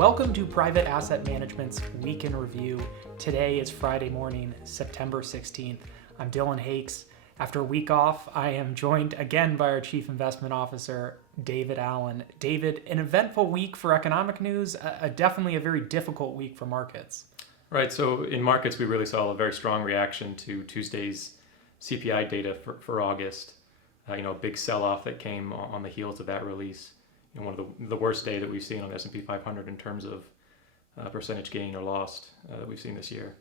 Welcome to Private Asset Management's Week in Review. Today is Friday morning, September 16th. I'm Dillon Hakes. After a week off, I am joined again by our Chief Investment Officer, David Allen. David, an eventful week for economic news, definitely a very difficult week for markets. Right, so in markets, we really saw a very strong reaction to Tuesday's CPI data for August. A big sell-off that came on the heels of that release. One of the worst day that we've seen on the S&P 500 in terms of percentage gain or lost that we've seen this year.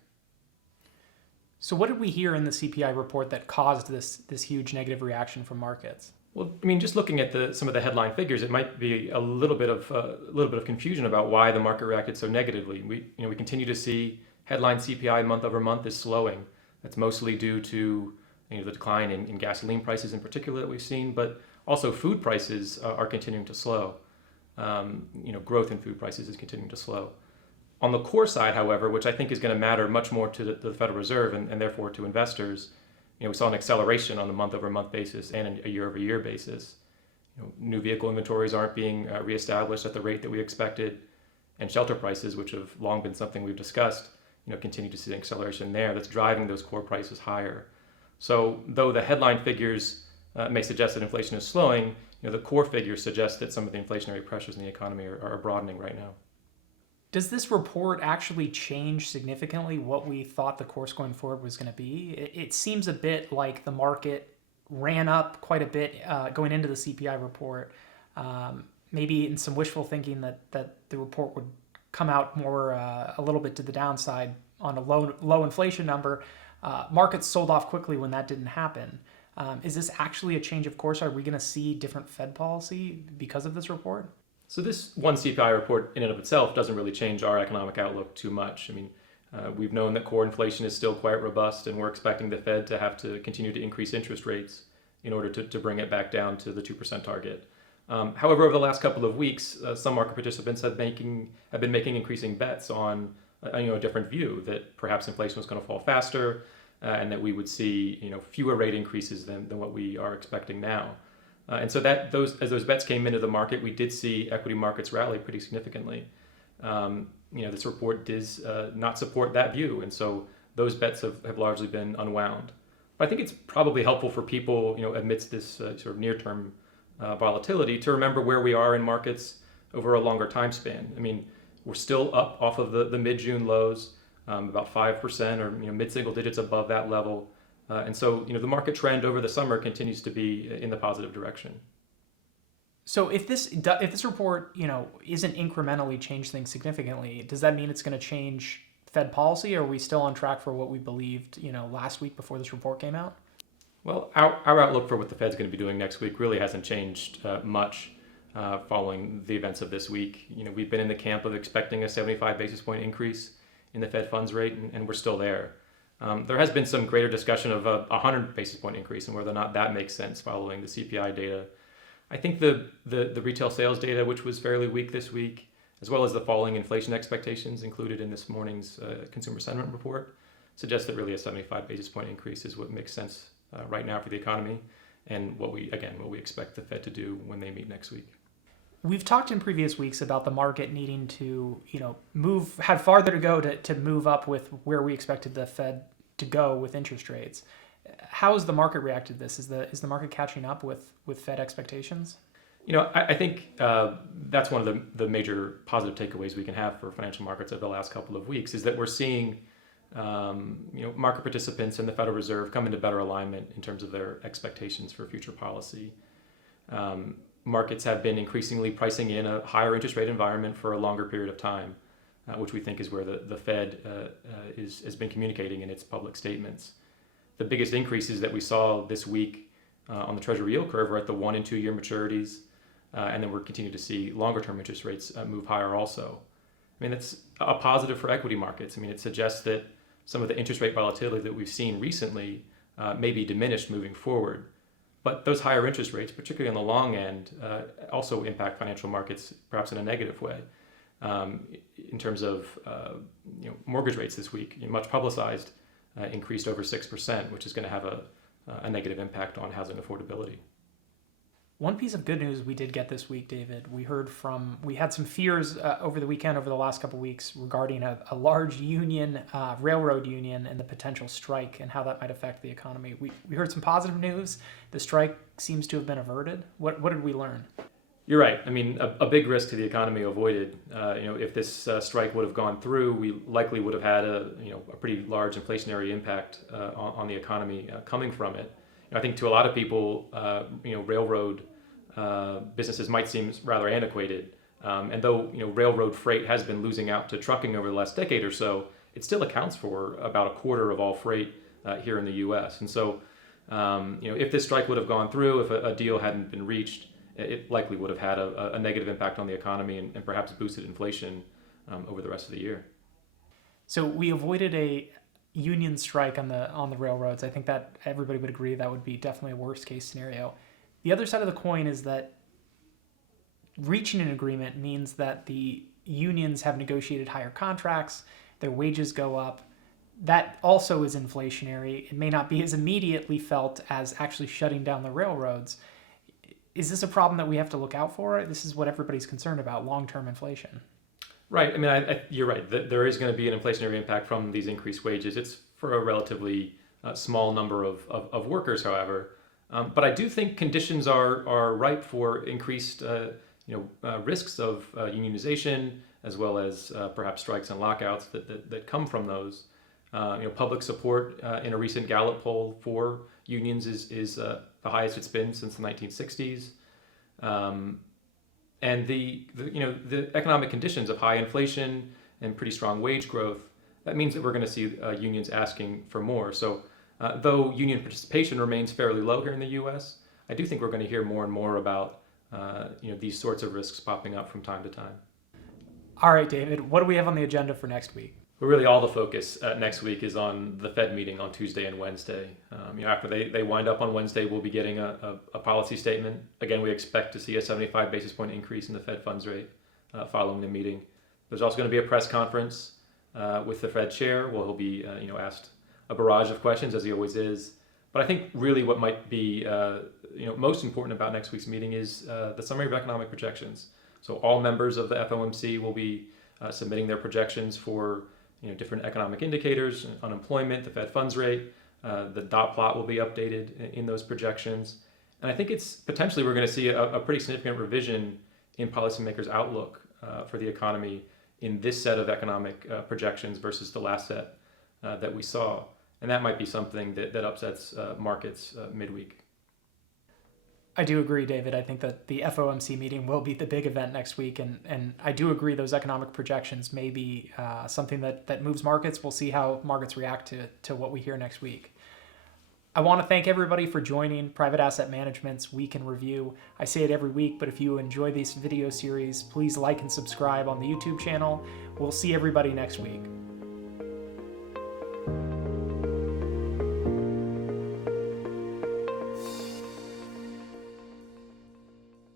So what did we hear in the CPI report that caused this huge negative reaction from markets? Well, just looking at some of the headline figures, it might be a little bit of confusion about why the market reacted so negatively. We continue to see headline CPI month over month is slowing. That's mostly due to the decline in gasoline prices in particular that we've seen, but also food prices are continuing to slow. Growth in food prices is continuing to slow. On the core side, however, which I think is going to matter much more to the Federal Reserve and therefore to investors, we saw an acceleration on a month-over-month basis and a year-over-year basis. New vehicle inventories aren't being reestablished at the rate that we expected, and shelter prices, which have long been something we've discussed, continue to see an acceleration there that's driving those core prices higher. So though the headline figures may suggest that inflation is slowing, the core figures suggest that some of the inflationary pressures in the economy are broadening right now. Does this report actually change significantly what we thought the course going forward was going to be? It seems a bit like the market ran up quite a bit going into the CPI report. Maybe in some wishful thinking that the report would come out more a little bit to the downside on a low inflation number. Markets sold off quickly when that didn't happen. Is this actually a change of course? Are we going to see different Fed policy because of this report? So this one CPI report in and of itself doesn't really change our economic outlook too much. We've known that core inflation is still quite robust, and we're expecting the Fed to have to continue to increase interest rates in order to bring it back down to the 2% target. However, over the last couple of weeks, some market participants have been making increasing bets on a different view that perhaps inflation was going to fall faster, and that we would see fewer rate increases than what we are expecting now. And so as those bets came into the market, we did see equity markets rally pretty significantly. This report does not support that view, and so those bets have largely been unwound. But I think it's probably helpful for people, amidst this sort of near-term volatility, to remember where we are in markets over a longer time span. We're still up off of the mid-June lows, about 5% or mid-single digits above that level. And so, the market trend over the summer continues to be in the positive direction. So if this report, isn't incrementally change things significantly, does that mean it's going to change Fed policy? Or are we still on track for what we believed, last week before this report came out? Well, our outlook for what the Fed's going to be doing next week really hasn't changed much following the events of this week. We've been in the camp of expecting a 75 basis point increase in the Fed funds rate, and we're still there. There has been some greater discussion of a 100 basis point increase and whether or not that makes sense following the CPI data. I think the retail sales data, which was fairly weak this week, as well as the falling inflation expectations included in this morning's consumer sentiment report, suggests that really a 75 basis point increase is what makes sense right now for the economy, and what we expect the Fed to do when they meet next week. We've talked in previous weeks about the market needing to, had farther to go to move up with where we expected the Fed to go with interest rates. How has the market reacted to this? Is the market catching up with Fed expectations? I think that's one of the major positive takeaways we can have for financial markets over the last couple of weeks is that we're seeing market participants and the Federal Reserve come into better alignment in terms of their expectations for future policy. Markets have been increasingly pricing in a higher interest rate environment for a longer period of time, which we think is where the Fed has been communicating in its public statements. The biggest increases that we saw this week on the Treasury yield curve are at the 1 and 2 year maturities, and then we're continuing to see longer term interest rates move higher also. That's a positive for equity markets. It suggests that some of the interest rate volatility that we've seen recently may be diminished moving forward. But those higher interest rates, particularly on the long end, also impact financial markets perhaps in a negative way. In terms of mortgage rates this week, much publicized, increased over 6%, which is going to have a negative impact on housing affordability. One piece of good news we did get this week, David, we had some fears over the weekend, over the last couple of weeks, regarding a large union, railroad union, and the potential strike and how that might affect the economy. We heard some positive news. The strike seems to have been averted. What did we learn? You're right. I mean, a big risk to the economy avoided. If this strike would have gone through, we likely would have had a pretty large inflationary impact on the economy coming from it. I think to a lot of people, railroad businesses might seem rather antiquated. And though railroad freight has been losing out to trucking over the last decade or so, it still accounts for about a quarter of all freight here in the U.S. And so, if this strike would have gone through, if a deal hadn't been reached, it likely would have had a negative impact on the economy and perhaps boosted inflation over the rest of the year. So we avoided a union strike on the railroads. I think that everybody would agree that would be definitely a worst case scenario. The other side of the coin is that reaching an agreement means that the unions have negotiated higher contracts, their wages go up. That also is inflationary. It may not be as immediately felt as actually shutting down the railroads. Is this a problem that we have to look out for? This is what everybody's concerned about, long-term inflation. Right. I mean, you're right. There is going to be an inflationary impact from these increased wages. It's for a relatively small number of workers, however. But I do think conditions are ripe for increased risks of unionization, as well as perhaps strikes and lockouts that come from those. Public support in a recent Gallup poll for unions is the highest it's been since the 1960s. And the economic conditions of high inflation and pretty strong wage growth, that means that we're going to see unions asking for more. So though union participation remains fairly low here in the U.S., I do think we're going to hear more and more about these sorts of risks popping up from time to time. All right, David, what do we have on the agenda for next week? But really, all the focus next week is on the Fed meeting on Tuesday and Wednesday. After they wind up on Wednesday, we'll be getting a policy statement. Again, we expect to see a 75 basis point increase in the Fed funds rate following the meeting. There's also going to be a press conference with the Fed chair, where he'll be asked a barrage of questions, as he always is. But I think really what might be most important about next week's meeting is the summary of economic projections. So all members of the FOMC will be submitting their projections for different economic indicators, unemployment, the Fed funds rate. The dot plot will be updated in those projections. And I think it's potentially we're going to see a pretty significant revision in policymakers' outlook for the economy in this set of economic projections versus the last set that we saw. And that might be something that upsets markets midweek. I do agree, David. I think that the FOMC meeting will be the big event next week. And I do agree those economic projections may be something that moves markets. We'll see how markets react to what we hear next week. I want to thank everybody for joining Private Asset Management's Week in Review. I say it every week, but if you enjoy this video series, please like and subscribe on the YouTube channel. We'll see everybody next week.